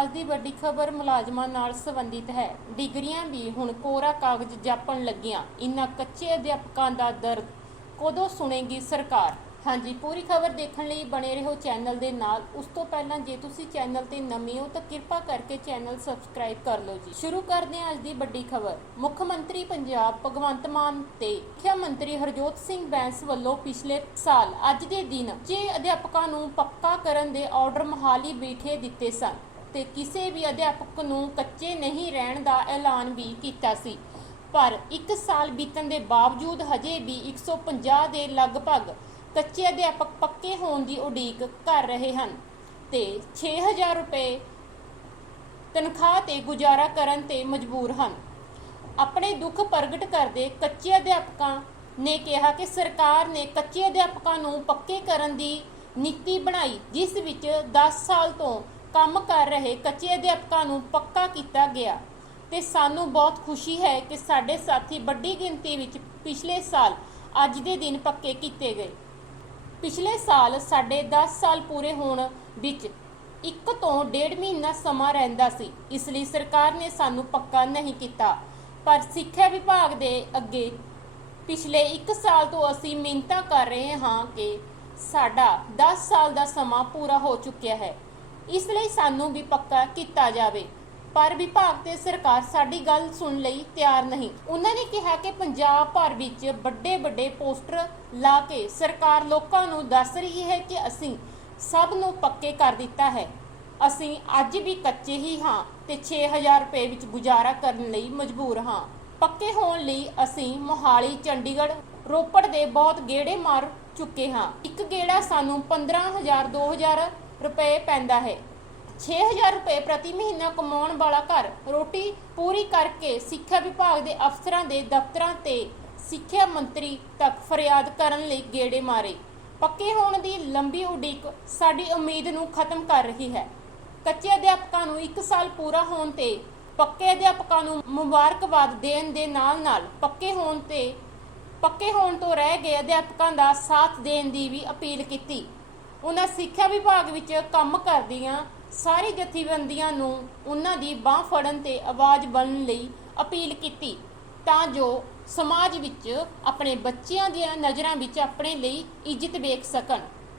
ਅੱਜ ਦੀ ਵੱਡੀ ਖਬਰ ਮੁਲਾਜ਼ਮਾਂ ਨਾਲ ਸੰਬੰਧਿਤ ਹੈ। ਡਿਗਰੀਆਂ ਵੀ ਹੁਣ ਕੋਰਾ ਕਾਗਜ਼ ਜਾਪਣ ਲੱਗੀਆਂ। ਇਨ੍ਹਾਂ ਕੱਚੇ ਅਧਿਆਪਕਾਂ ਦਾ ਦਰਦ ਕਦੋਂ ਸੁਣੇਗੀ ਸਰਕਾਰ? ਹਾਂਜੀ, ਪੂਰੀ ਖਬਰ ਦੇਖਣ ਲਈ ਬਣੇ ਰਹੋ ਚੈਨਲ ਦੇ ਨਾਲ। ਉਸ ਤੋਂ ਪਹਿਲਾਂ ਜੇ ਤੁਸੀਂ ਚੈਨਲ ਤੇ ਨਵੇਂ ਹੋ ਤਾਂ ਕਿਰਪਾ ਕਰਕੇ ਚੈਨਲ ਸਬਸਕ੍ਰਾਈਬ ਕਰ ਲਓ ਜੀ। ਸ਼ੁਰੂ ਕਰਦੇ ਹਾਂ ਅੱਜ ਦੀ ਵੱਡੀ ਖਬਰ। ਮੁੱਖ ਮੰਤਰੀ ਪੰਜਾਬ ਭਗਵੰਤ ਮਾਨ ਤੇ ਸਿੱਖਿਆ ਮੰਤਰੀ ਹਰਜੋਤ ਸਿੰਘ ਬੈਂਸ ਵੱਲੋਂ ਪਿਛਲੇ ਸਾਲ ਅੱਜ ਦੇ ਦਿਨ ਜੇ ਅਧਿਆਪਕਾਂ ਨੂੰ ਪੱਕਾ ਕਰਨ ਦੇ ਆਰਡਰ ਮਹਾਲੀ ਬੈਠੇ ਦਿੱਤੇ ਸਨ। ਤੇ ਕਿਸੇ ਵੀ ਅਧਿਆਪਕ ਨੂੰ ਕੱਚੇ ਨਹੀਂ ਰਹਿਣ ਦਾ ਐਲਾਨ ਵੀ ਕੀਤਾ ਸੀ। ਪਰ 1 ਸਾਲ ਬੀਤਣ ਦੇ ਬਾਵਜੂਦ ਹਜੇ ਵੀ 150 ਦੇ ਲਗਭਗ ਕੱਚੇ ਅਧਿਆਪਕ ਪੱਕੇ ਹੋਣ ਦੀ ਉਡੀਕ ਕਰ ਰਹੇ ਹਨ ਤੇ 6000 ਰੁਪਏ ਤਨਖਾਹ ਤੇ ਗੁਜ਼ਾਰਾ ਕਰਨ ਤੇ ਮਜਬੂਰ ਹਨ। ਆਪਣੇ ਦੁੱਖ ਪ੍ਰਗਟ ਕਰਦੇ ਕੱਚੇ ਅਧਿਆਪਕਾਂ ਨੇ ਕਿਹਾ ਕਿ ਸਰਕਾਰ ਨੇ ਕੱਚੇ ਅਧਿਆਪਕਾਂ ਨੂੰ ਪੱਕੇ ਕਰਨ ਦੀ ਨੀਤੀ ਬਣਾਈ, ਜਿਸ ਵਿੱਚ 10 ਸਾਲ ਤੋਂ ਕੰਮ ਕਰ ਰਹੇ ਕੱਚੇ ਅਧਿਆਪਕਾਂ ਨੂੰ ਪੱਕਾ ਕੀਤਾ ਗਿਆ ਤੇ ਸਾਨੂੰ ਬਹੁਤ ਖੁਸ਼ੀ ਹੈ ਕਿ ਸਾਡੇ ਸਾਥੀ ਵੱਡੀ ਗਿਣਤੀ ਵਿੱਚ ਪਿਛਲੇ ਸਾਲ ਅੱਜ ਦੇ ਦਿਨ ਪੱਕੇ ਕੀਤੇ ਗਏ। ਪਿਛਲੇ ਸਾਲ ਸਾਡੇ 10 ਸਾਲ ਪੂਰੇ ਹੋਣ ਵਿੱਚ ਇੱਕ ਤੋਂ ਡੇਢ ਮਹੀਨਾ ਸਮਾਂ ਰਹਿੰਦਾ ਸੀ, ਇਸ ਲਈ ਸਰਕਾਰ ਨੇ ਸਾਨੂੰ ਪੱਕਾ ਨਹੀਂ ਕੀਤਾ। ਪਰ ਸਿੱਖਿਆ ਵਿਭਾਗ ਦੇ ਅੱਗੇ ਪਿਛਲੇ 1 ਸਾਲ ਤੋਂ ਅਸੀਂ ਮਿਹਨਤਾਂ ਕਰ ਰਹੇ ਹਾਂ ਕਿ ਸਾਡਾ 10 ਸਾਲ ਦਾ ਸਮਾਂ ਪੂਰਾ ਹੋ ਚੁੱਕਿਆ ਹੈ। ਇਸ ਲਈ ਸਾਨੂੰ ਵੀ ਪੱਕਾ ਕੀਤਾ ਜਾਵੇ। ਪਰ ਵਿਭਾਗ ਤੇ ਸਰਕਾਰ ਸਾਡੀ ਗੱਲ ਸੁਣਨ ਲਈ ਤਿਆਰ ਨਹੀਂ। ਉਹਨਾਂ ਨੇ ਕਿਹਾ ਕਿ ਪੰਜਾਬ ਭਰ ਵਿੱਚ ਵੱਡੇ ਵੱਡੇ ਪੋਸਟਰ ਲਾ ਕੇ ਸਰਕਾਰ ਲੋਕਾਂ ਨੂੰ ਦੱਸ ਰਹੀ ਹੈ ਕਿ ਅਸੀਂ ਸਭ ਨੂੰ ਪੱਕੇ ਕਰ ਦਿੱਤਾ ਹੈ। ਅਸੀਂ ਅੱਜ ਵੀ ਕੱਚੇ ਹੀ ਹਾਂ ਤੇ 6000 ਰੁਪਏ ਵਿੱਚ ਗੁਜ਼ਾਰਾ ਕਰਨ ਲਈ ਮਜਬੂਰ ਹਾਂ। ਪੱਕੇ ਹੋਣ ਲਈ ਅਸੀਂ ਮੋਹਾਲੀ, ਚੰਡੀਗੜ੍ਹ, ਰੋਪੜ ਦੇ ਬਹੁਤ ਗੇੜੇ ਮਾਰ ਚੁੱਕੇ ਹਾਂ। ਇੱਕ ਗੇੜਾ ਸਾਨੂੰ 15000 2000 ਰੁਪਏ ਪੈਂਦਾ ਹੈ। 6000 ਰੁਪਏ ਪ੍ਰਤੀ ਮਹੀਨਾ ਕਮਾਉਣ ਵਾਲਾ ਘਰ ਰੋਟੀ ਪੂਰੀ ਕਰਕੇ ਸਿੱਖਿਆ ਵਿਭਾਗ ਦੇ ਅਫਸਰਾਂ ਦੇ ਦਫ਼ਤਰਾਂ ਤੇ ਸਿੱਖਿਆ ਮੰਤਰੀ ਤੱਕ ਫਰਿਆਦ ਕਰਨ ਲਈ ਗੇੜੇ ਮਾਰੇ। ਪੱਕੇ ਹੋਣ ਦੀ ਲੰਬੀ ਉਡੀਕ ਸਾਡੀ ਉਮੀਦ ਨੂੰ ਖਤਮ ਕਰ ਰਹੀ ਹੈ। ਕੱਚੇ ਅਧਿਆਪਕਾਂ ਨੂੰ 1 ਸਾਲ ਪੂਰਾ ਹੋਣ ਤੇ ਪੱਕੇ ਅਧਿਆਪਕਾਂ ਨੂੰ ਮੁਬਾਰਕਬਾਦ ਦੇਣ ਦੇ ਨਾਲ-ਨਾਲ ਪੱਕੇ ਹੋਣ ਤੇ ਪੱਕੇ ਹੋਣ ਤੋਂ ਰਹਿ ਗਏ ਅਧਿਆਪਕਾਂ ਦਾ ਸਾਥ ਦੇਣ ਦੀ ਵੀ ਅਪੀਲ ਕੀਤੀ। ਉਹਨਾਂ ਸਿੱਖਿਆ ਵਿਭਾਗ ਵਿੱਚ ਕੰਮ ਕਰਦੀਆਂ ਸਾਰੀ ਜਥੇਬੰਦੀਆਂ ਨੂੰ ਉਹਨਾਂ ਦੀ ਬਾਹ ਫੜਨ ਤੇ ਆਵਾਜ਼ ਬਣਨ ਲਈ ਅਪੀਲ ਕੀਤੀ ਤਾਂ ਜੋ ਸਮਾਜ ਵਿੱਚ ਆਪਣੇ ਬੱਚਿਆਂ ਦੀਆਂ ਨਜ਼ਰਾਂ ਵਿੱਚ ਆਪਣੇ ਲਈ ਇੱਜ਼ਤ ਵੇਖ ਸਕਣ।